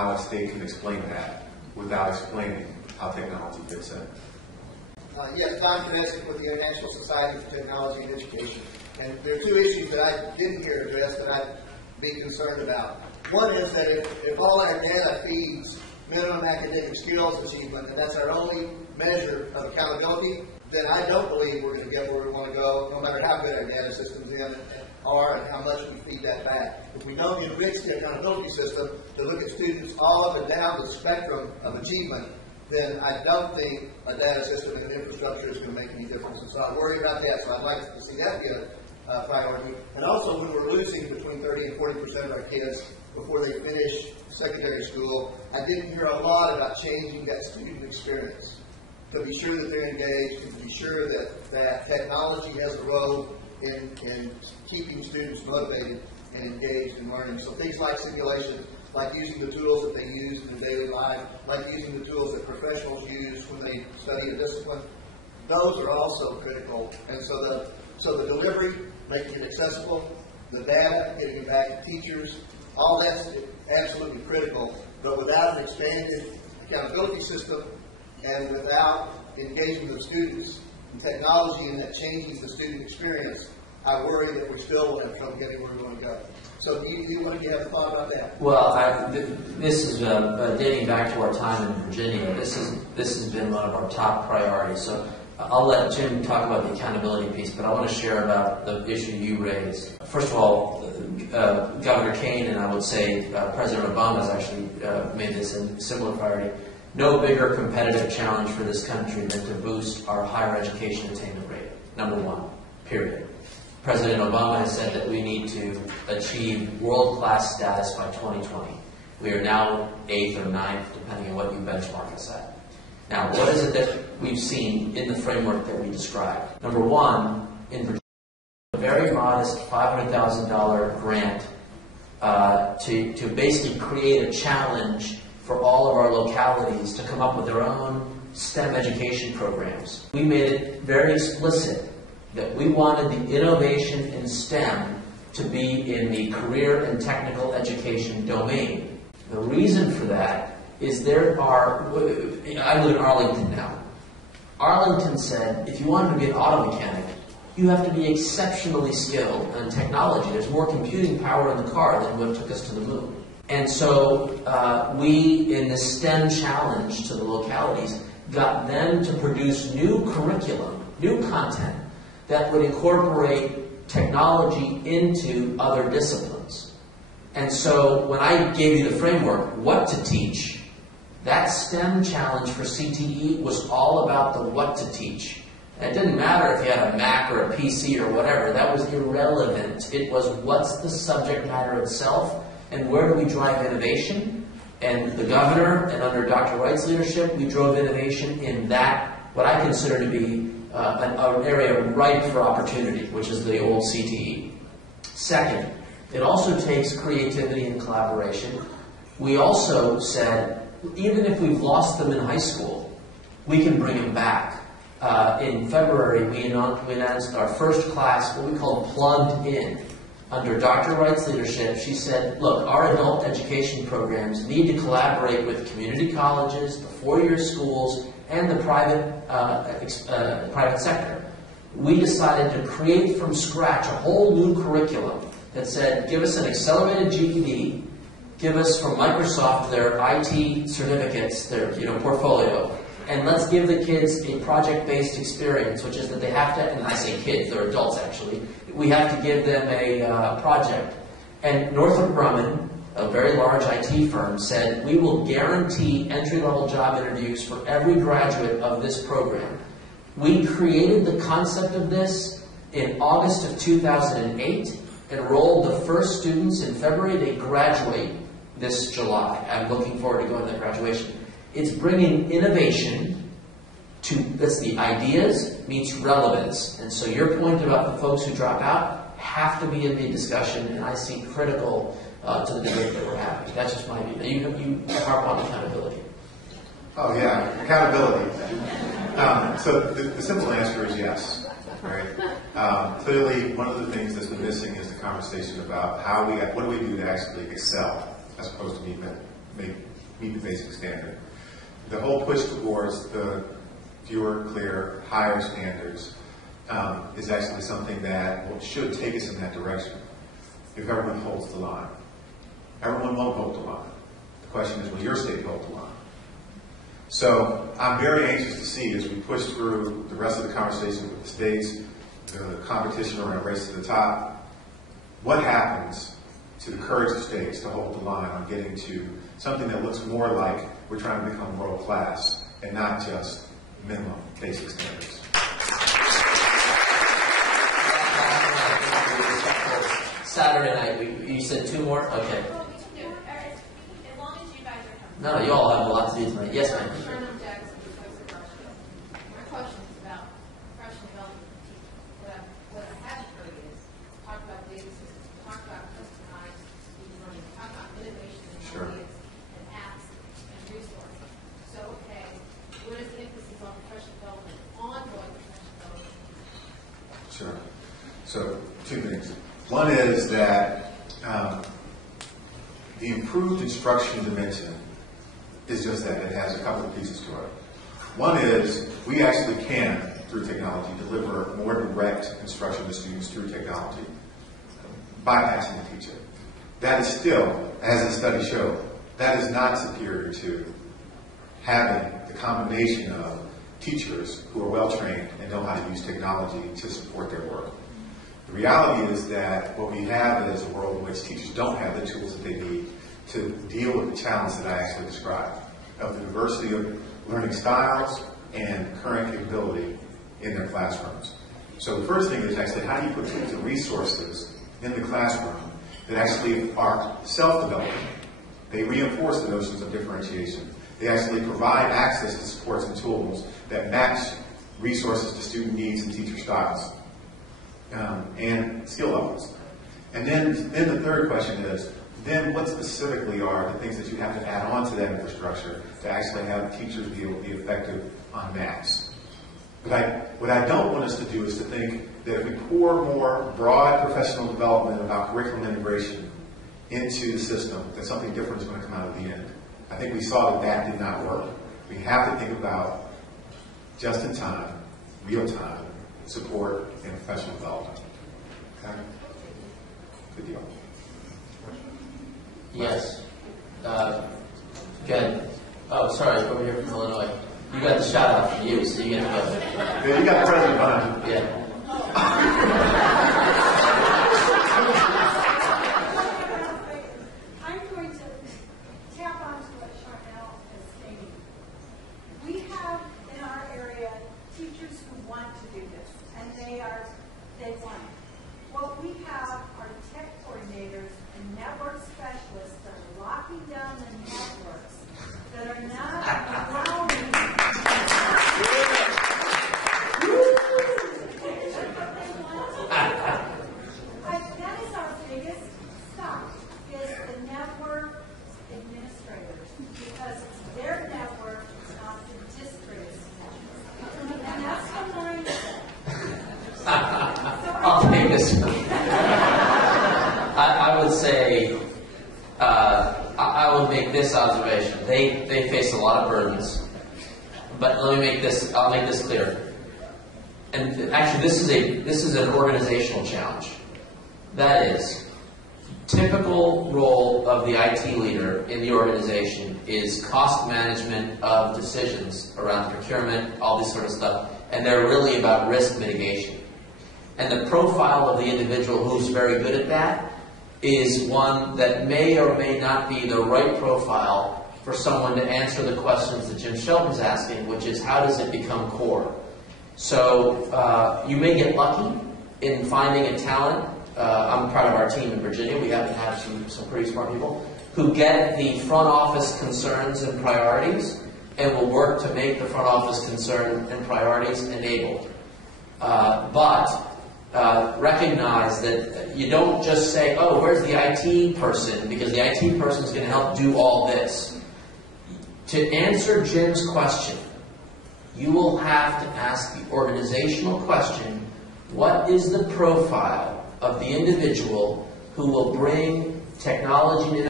how a state can explain that without explaining how technology fits in. Yes, I'm connected with the International Society for Technology and Education. And there are two issues that I didn't hear addressed that I'd be concerned about. One is that if all our data feeds minimum academic skills achievement, and that's our only measure of accountability, then I don't believe we're going to get where we want to go, no matter how good our data systems are and how much we feed that back. If we don't enrich the accountability system to look at students all up and down the spectrum of achievement, then I don't think a data system and an infrastructure is going to make any difference. And so I worry about that. So I'd like to see that be a priority. And also, when we're losing between 30 and 40% of our kids before they finish secondary school, I didn't hear a lot about changing that student experience. To be sure that they're engaged, to be sure that technology has a role in keeping students motivated and engaged in learning. So things like simulation, like using the tools that they use in daily life, like using the tools that professionals use when they study a discipline, those are also critical. And so the delivery, making it accessible, the data, getting it back to teachers, all that's absolutely critical. But without an expanded accountability system and without engaging the students in technology and that changing the student experience, I worry that we still will have trouble getting where we want to go. So do you have a thought about that? Well, this is dating back to our time in Virginia. This has been one of our top priorities. So I'll let Jim talk about the accountability piece, but I want to share about the issue you raised. First of all, Governor Kane and I would say President Obama has actually made this a similar priority. No bigger competitive challenge for this country than to boost our higher education attainment rate. Number one, period. President Obama has said that we need to achieve world-class status by 2020. We are now 8th or 9th, depending on what you benchmark us at. Now, what is it that we've seen in the framework that we described? Number one, in Virginia, a very modest $500,000 grant to basically create a challenge for all of our localities to come up with their own STEM education programs. We made it very explicit that we wanted the innovation in STEM to be in the career and technical education domain. The reason for that is I live in Arlington now. Arlington said, if you wanted to be an auto mechanic, you have to be exceptionally skilled in technology. There's more computing power in the car than what took us to the moon. And so we, in the STEM challenge to the localities, got them to produce new curriculum, new content, that would incorporate technology into other disciplines. And so when I gave you the framework, what to teach, that STEM challenge for CTE was all about the what to teach. And it didn't matter if you had a Mac or a PC or whatever, that was irrelevant. It was what's the subject matter itself and where do we drive innovation. And the governor and under Dr. Wright's leadership, we drove innovation in that, what I consider to be an area ripe for opportunity, which is the old CTE. Second, it also takes creativity and collaboration. We also said, even if we've lost them in high school, we can bring them back. In February, we announced our first class, what we call Plugged In. Under Dr. Wright's leadership, she said, look, our adult education programs need to collaborate with community colleges, the four-year schools, and the private sector. We decided to create from scratch a whole new curriculum that said, give us an accelerated GED, give us from Microsoft their IT certificates, their portfolio, and let's give the kids a project-based experience, which is that they have to, and I say kids, they're adults actually, we have to give them a project. And Northrop Grumman, a very large IT firm, said, we will guarantee entry-level job interviews for every graduate of this program. We created the concept of this in August of 2008, enrolled the first students in February. They graduate this July. I'm looking forward to going to that graduation. It's bringing innovation to, that's the ideas meets relevance. And so your point about the folks who drop out have to be in the discussion, and I see critical to the debate that we're having. That's just my view. You harp on accountability. Oh yeah, accountability. So the simple answer is yes. Right? Clearly, one of the things that's been missing is the conversation about what do we do to actually excel as opposed to be meet the basic standard. The whole push towards the fewer, clear, higher standards is actually something that should take us in that direction if everyone holds the line. Everyone won't hold the line. The question is, will your state hold the line? So I'm very anxious to see, as we push through the rest of the conversation with the states, the competition around race to the top, what happens to the courage of states to hold the line on getting to something that looks more like we're trying to become world class and not just minimum basic standards. Saturday night, you said 2 more? Okay. Well, we can do it. As long as you guys are No, coming. you all have a lot to do tonight. Yes, ma'am. My question is about professional development of teachers. What I haven't heard is talk about data systems, talk about customized student learning, talk about innovation and Sure. ideas and apps and resources. So, okay, what is the emphasis on professional development, ongoing professional development? Sure. So 2 things. One is that the improved instruction dimension is just that. It has a couple of pieces to it. One is we actually can, through technology, deliver more direct instruction to students through technology, bypassing the teacher. That is still, as the study showed, that is not superior to having the combination of teachers who are well-trained and know how to use technology to support their work. The reality is that what we have is a world in which teachers don't have the tools that they need to deal with the challenge that I actually described, of the diversity of learning styles and current capability in their classrooms. So the first thing is actually how do you put tools and resources in the classroom that actually are self-developing. They reinforce the notions of differentiation. They actually provide access to supports and tools that match resources to student needs and teacher styles. And skill levels. And then the third question is, then what specifically are the things that you have to add on to that infrastructure to actually have teachers be able to be effective on mass? What I don't want us to do is to think that if we pour more broad professional development about curriculum integration into the system, that something different is going to come out of the end. I think we saw that that did not work. We have to think about just-in-time, real-time support and professional development. Okay? Good deal. Yes. Good. Oh, sorry, over here from Illinois. You got the shout out from you, so you get to go. Yeah, you got the president behind you. Yeah. I'm going to tap onto what Charnel is stating. We have in our area teachers who want to do this, and they want it. What we have are tech coordinators and network specialists that are locking down the networks that are not allowing that is our biggest stop, is the network administrators, because it's their network, it's not the district's network. And that's the mindset. I'll take this. I would say, I would make this observation. They face a lot of burdens, but I'll make this clear. And actually, this is an organizational challenge. That is, typical role of the IT leader in the organization is cost management of decisions around procurement, all this sort of stuff, and they're really about risk mitigation. And the profile of the individual who's very good at that is one that may or may not be the right profile for someone to answer the questions that Jim Shelton's asking, which is how does it become core? So you may get lucky in finding a talent. I'm proud of our team in Virginia. We happen to have some pretty smart people who get the front office concerns and priorities and will work to make the front office concern and priorities enabled. But recognize that you don't just say, oh, where's the IT person, because the IT person is going to help do all this. To answer Jim's question, you will have to ask the organizational question, what is the profile of the individual who will bring technology and